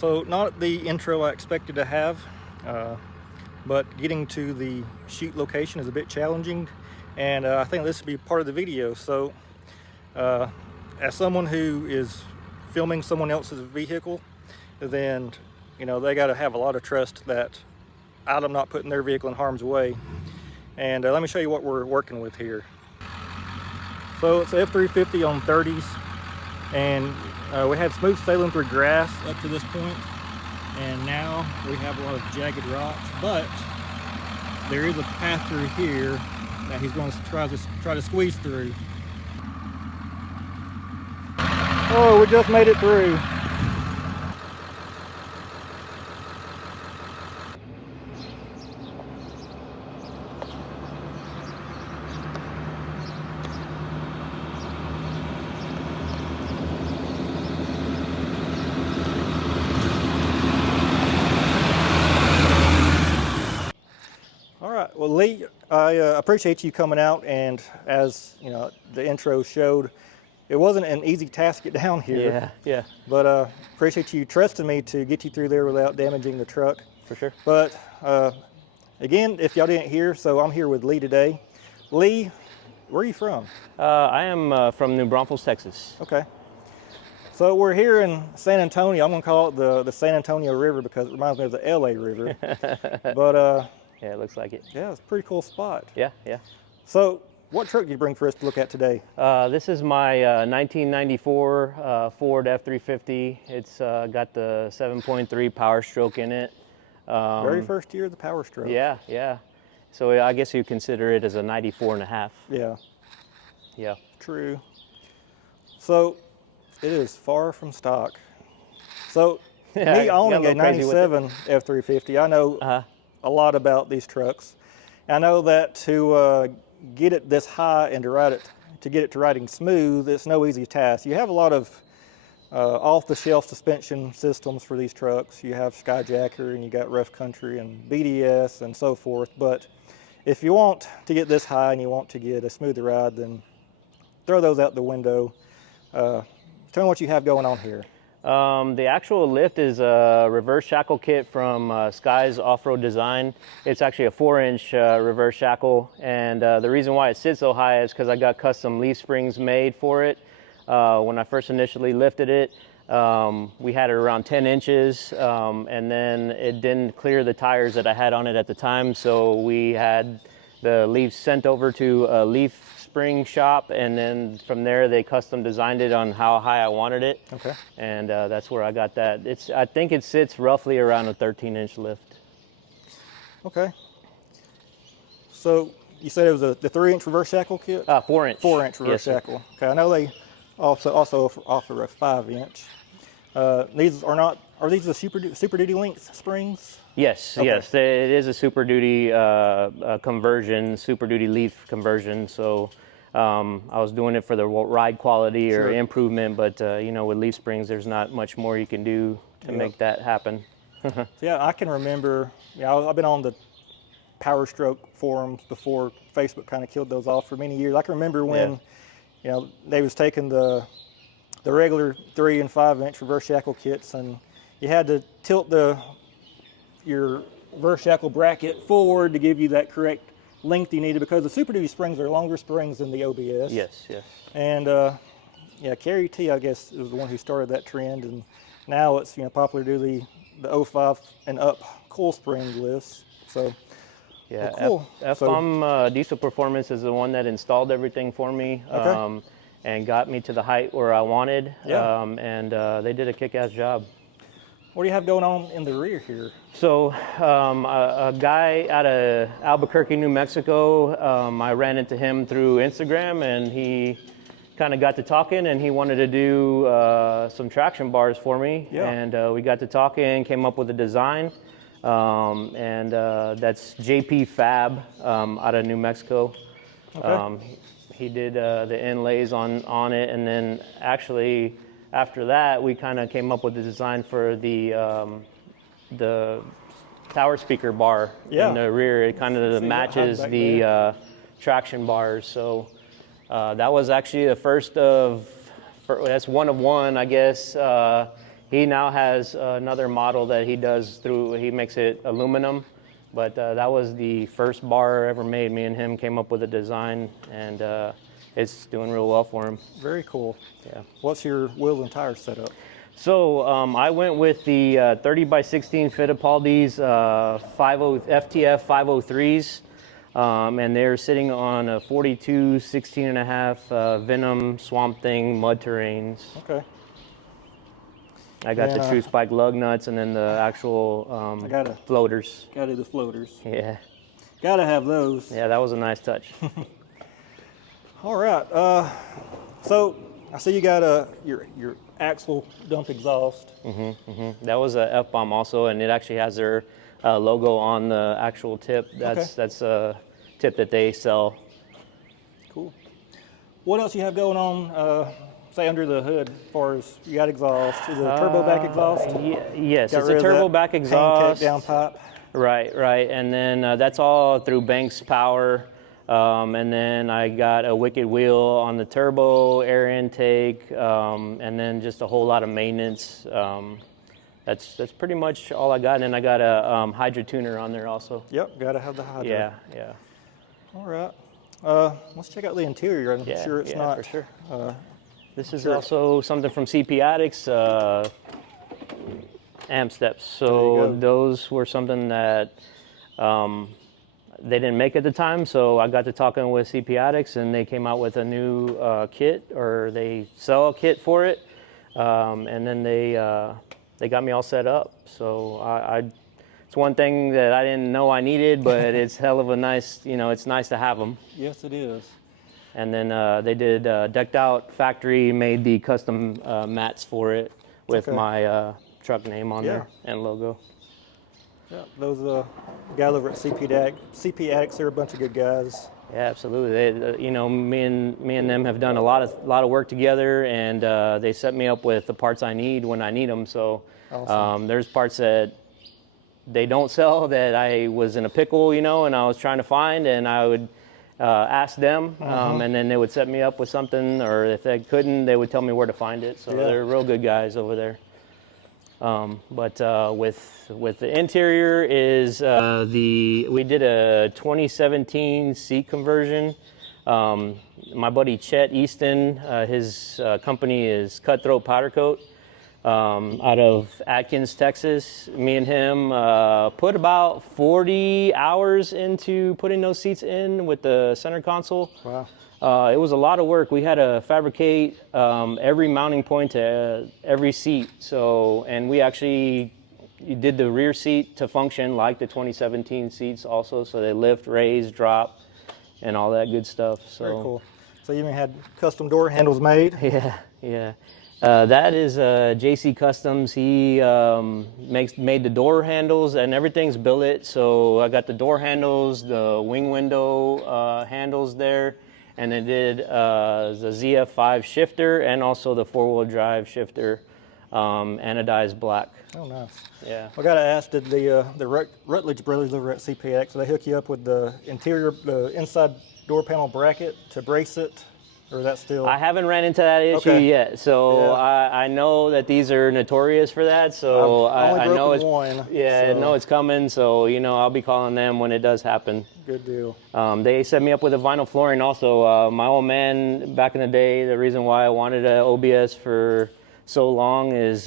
So not the intro I expected to have, but getting to the shoot location is a bit challenging, and I think this will be part of the video. So as someone who is filming someone else's vehicle, then they got to have a lot of trust that I'm not putting their vehicle in harm's way. And let me show you what we're working with here. So it's an F350 on 30s, and we had smooth sailing through grass up to this point, and now we have a lot of jagged rocks, but there is a path through here that he's going to try to squeeze through. Oh, we just made it through. Well, Lee, I appreciate you coming out, and as the intro showed, it wasn't an easy task to get down here. Yeah. But appreciate you trusting me to get you through there without damaging the truck. For sure. But again, if y'all didn't hear, so I'm here with Lee today. Lee, where are you from? I am from New Braunfels, Texas. Okay. So we're here in San Antonio. I'm gonna call it the San Antonio River because it reminds me of the LA River. But yeah, it looks like it. yeah, it's a pretty cool spot. Yeah. So what truck did you bring for us to look at today? This is my 1994 Ford F350. It's got the 7.3 Powerstroke in it. Very first year of the Powerstroke. Yeah. So I guess you consider it as a 94.5. Yeah. True. So it is far from stock. So me owning a 97 F350, I know a lot about these trucks. I know that to get it this high and to get it to riding smooth, it's no easy task. You have a lot of off-the-shelf suspension systems for these trucks. You have Skyjacker, and you got Rough Country and BDS and so forth. But if you want to get this high and you want to get a smoother ride, then throw those out the window. Tell me what you have going on here. The actual lift is a reverse shackle kit from Sky's Off-Road Design. It's actually a 4-inch reverse shackle, and the reason why it sits so high is because I got custom leaf springs made for it. When I first initially lifted it, we had it around 10 inches, and then it didn't clear the tires that I had on it at the time, so we had the leaves sent over to a leaf spring shop, and then from there they custom designed it on how high I wanted it. Okay. And that's where I got that. I think it sits roughly around a 13-inch lift. Okay. So you said it was the 3-inch reverse shackle kit? 4-inch. 4-inch reverse shackle. Okay. I know they also offer a 5-inch. These are these the super duty length springs? Yes, okay. Yes, it is a Super Duty conversion, Super Duty leaf conversion. So I was doing it for the ride quality or improvement, but with leaf springs, there's not much more you can do to make that happen. Yeah, I can remember. I've been on the Powerstroke forums before Facebook kind of killed those off for many years. I can remember when they was taking the regular 3 and 5-inch reverse shackle kits, and you had to tilt your reverse shackle bracket forward to give you that correct length you needed, because the Super Duty springs are longer springs than the OBS. Yes. And Kerry T, I guess, was the one who started that trend, and now it's popular to do the 05 and up coil spring lifts. So yeah, cool. FOM Diesel Performance is the one that installed everything for me. Okay. And got me to the height where I wanted. Yeah. And they did a kick-ass job. What do you have going on in the rear here? So a guy out of Albuquerque, New Mexico, I ran into him through Instagram, and he kind of got to talking, and he wanted to do some traction bars for me. Yeah. And we got to talking, came up with a design, and that's JP Fab out of New Mexico. Okay. He did the inlays on it, and then actually after that we kind of came up with the design for the tower speaker bar in the rear. It kind of matches the traction bars. So that was actually the first of, that's one of one, I guess, He now has another model that he does through, he makes it aluminum, but that was the first bar ever made. Me and him came up with a design, and it's doing real well for him. Very cool. Yeah. What's your wheels and tires setup? So I went with the 30 by 16 Fittipaldi's FTF 503s, and they're sitting on a 42 16.5 Venom Swamp Thing mud terrains. Okay. I got the True Spike lug nuts and then the actual floaters. Gotta do the floaters. Yeah. Gotta have those. Yeah, that was a nice touch. All right. So I see you got your axle dump exhaust. That was a F-bomb also, and it actually has their logo on the actual tip. That's a tip that they sell. Cool. What else you have going on? Say under the hood, as far as you got exhaust. Is it a turbo back exhaust? Yes, it's a turbo back exhaust. Pancake downpipe. Right. And then that's all through Banks Power. And then I got a wicked wheel on the turbo, air intake, and then just a whole lot of maintenance. That's pretty much all I got. And then I got a hydro tuner on there also. Yep, gotta have the hydro. Yeah. All right. Let's check out the interior. I'm sure it's not. For sure. This is also something from CP Addicts, amp steps. So those were something that they didn't make at the time. So I got to talking with CP Addicts, and they came out with a new kit, or they sell a kit for it, and then they got me all set up. So it's one thing that I didn't know I needed, but it's hell of a nice, it's nice to have them. Yes, it is. And then they did decked out factory, made the custom mats for it with my truck name on there and logo. Yeah, those guys over at CP Addicts, they're a bunch of good guys. Yeah, absolutely. They, me and them have done a lot of work together, and they set me up with the parts I need when I need them. So awesome. There's parts that they don't sell that I was in a pickle, and I was trying to find, and I would ask them, and then they would set me up with something, or if they couldn't, they would tell me where to find it. So they're real good guys over there. But with the interior is we did a 2017 seat conversion. My buddy Chet Easton, his company is Cutthroat Powder Coat. Out of Atkins, Texas. Me and him put about 40 hours into putting those seats in with the center console. Wow. It was a lot of work. We had to fabricate every mounting point to every seat. So, and we actually did the rear seat to function like the 2017 seats also. So they lift, raise, drop, and all that good stuff. So. Very cool. So you even had custom door handles made? Yeah. That is JC Customs. He made the door handles, and everything's billet. So I got the door handles, the wing window handles there, and I did the ZF5 shifter and also the 4-wheel drive shifter, anodized black. Oh, nice. Yeah. I got to ask, did the Rutledge brothers over at CPX, they hook you up with the inside door panel bracket to brace it? Or that's still... I haven't ran into that issue yet, so I know that these are notorious for that. So I know it's I know it's coming. So I'll be calling them when it does happen. Good deal. They set me up with a vinyl flooring also. My old man back in the day, the reason why I wanted an OBS for so long is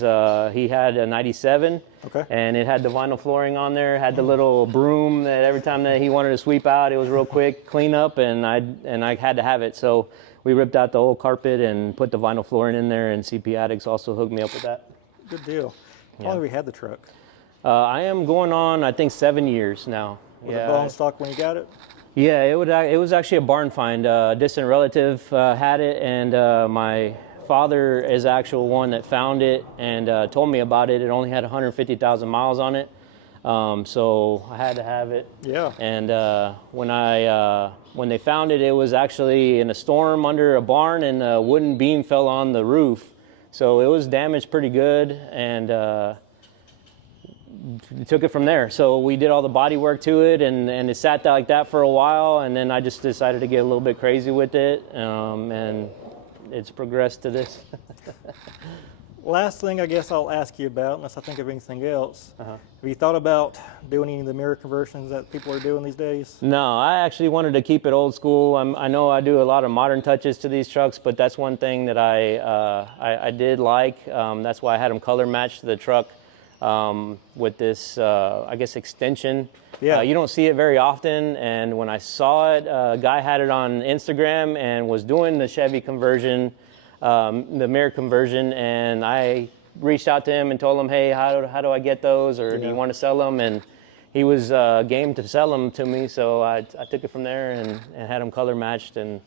he had a 97. Okay. And it had the vinyl flooring on there, had the little broom that every time that he wanted to sweep out, it was real quick clean up, and I had to have it. So we ripped out the old carpet and put the vinyl flooring in there, and CP Addicts also hooked me up with that. Good deal. How long have we had the truck? I am going on, I think, 7 years now. Was it bone stock when you got it? Yeah, it was actually a barn find. A distant relative had it, and my father is the actual one that found it and told me about it. It only had 150,000 miles on it. So I had to have it. Yeah. And when they found it, it was actually in a storm under a barn, and a wooden beam fell on the roof. So it was damaged pretty good, and took it from there. So we did all the body work to it, and it sat like that for a while, and then I just decided to get a little bit crazy with it, and it's progressed to this. last thing I guess I'll ask you about, unless I think of anything else, Uh-huh. have you thought about doing any of the mirror conversions that people are doing these days? No, I actually wanted to keep it old school. I know I do a lot of modern touches to these trucks, but that's one thing that I did like. That's why I had them color matched to the truck with this, I guess, extension. Yeah. You don't see it very often, and when I saw it, a guy had it on Instagram and was doing the Chevy conversion, the mirror conversion, and I reached out to him and told him, hey, how do I get those, or do you want to sell them? And he was game to sell them to me, so I took it from there and had them color matched, and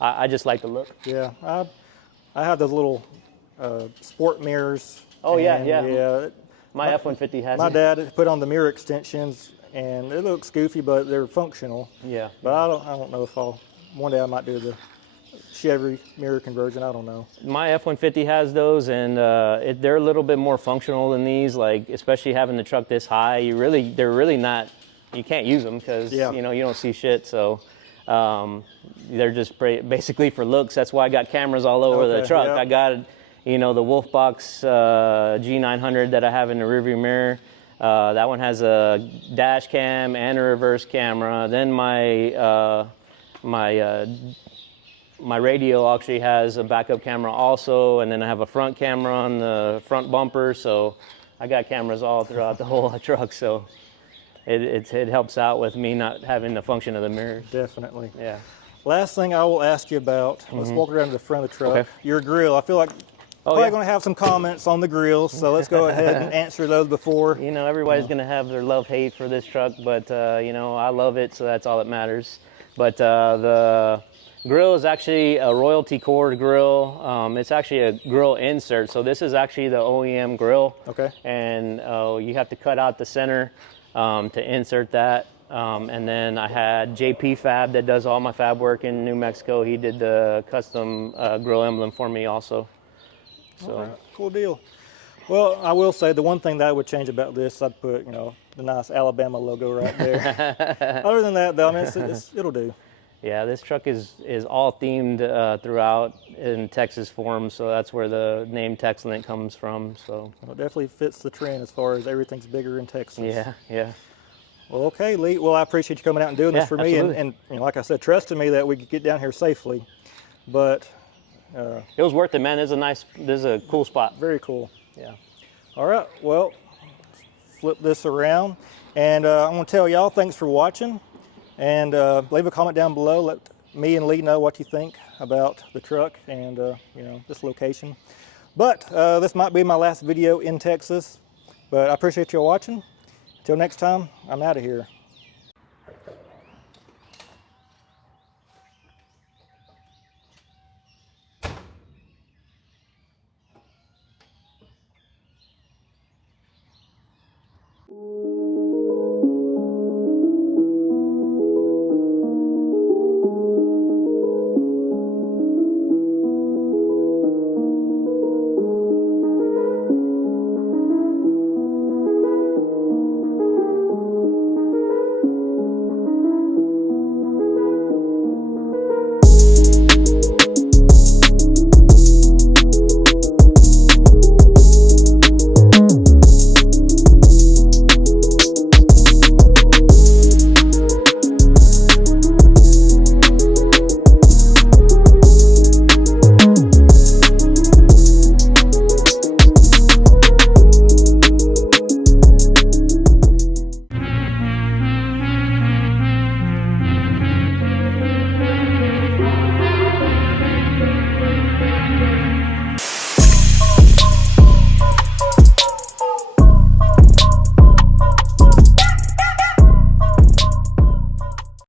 I just like the look. Yeah, I have those little sport mirrors. Oh, yeah. Yeah. My F-150 has My it. dad put on the mirror extensions, and it looks goofy, but they're functional. Yeah. But I don't know if one day I might do the Chevy mirror conversion. I don't know. My F-150 has those, and they're a little bit more functional than these. Like, especially having the truck this high, they're really not. You can't use them because you don't see shit. So they're just basically for looks. That's why I got cameras all over the truck. Yep. I got the Wolfbox G900 that I have in the rearview mirror. That one has a dash cam and a reverse camera. Then my radio actually has a backup camera also, and then I have a front camera on the front bumper, so I got cameras all throughout the whole truck, so it helps out with me not having the function of the mirrors. Definitely. Yeah. Last thing I will ask you about, let's walk around to the front of the truck. Okay. Your grill, I feel like probably going to have some comments on the grill, so let's go ahead and answer those before. Everybody's going to have their love-hate for this truck, but, I love it, so that's all that matters. But the grill is actually a royalty cord grill. It's actually a grill insert, so this is actually the OEM grill. Okay. And you have to cut out the center to insert that. And then I had JP Fab that does all my fab work in New Mexico. He did the custom grill emblem for me also. So right. Cool deal. Well, I will say the one thing that I would change about this, I'd put, the nice Alabama logo right there. Other than that, though, I mean, it'll do. Yeah, this truck is all themed throughout in Texas form, so that's where the name TexLink comes from. So Well, it definitely fits the trend as far as everything's bigger in Texas. Yeah. Well, okay, Lee. Well, I appreciate you coming out and doing this for me, and like I said, trusting me that we could get down here safely. But it was worth it, man. This is a cool spot. Very cool. Yeah. All right. Well, flip this around, and I'm going to tell y'all thanks for watching, and leave a comment down below. Let me and Lee know what you think about the truck and this location. But this might be my last video in Texas. But I appreciate y'all watching. Until next time, I'm out of here.